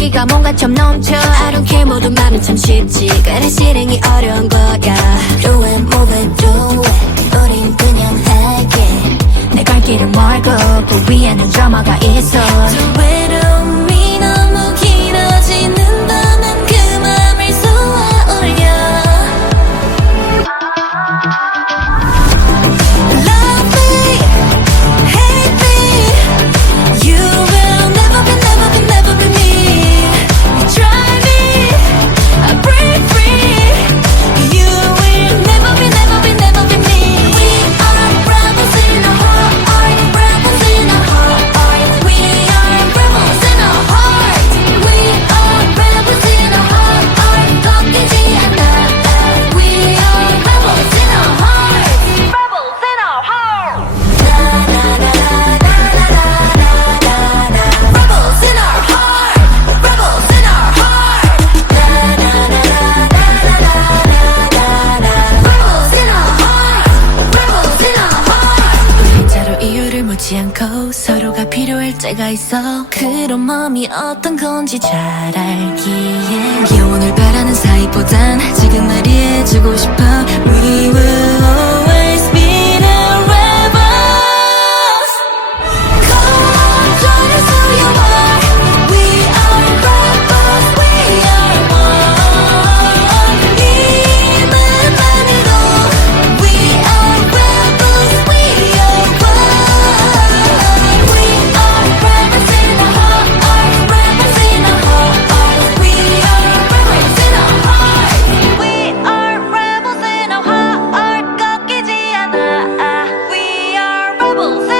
거기가 뭔가 좀 넘쳐. I don't care 모든 말은 참 쉽지. 그래 실행이 어려운 거야. Do it, move it, do it. 우린 그냥 할게. 내갈 길은 멀고 그 위에는 드라마가 있어. 저외 필요할 때가 있어. 그런 마음이 어떤 건지 잘 알기에. 네, 영혼을 바라는 사이 will.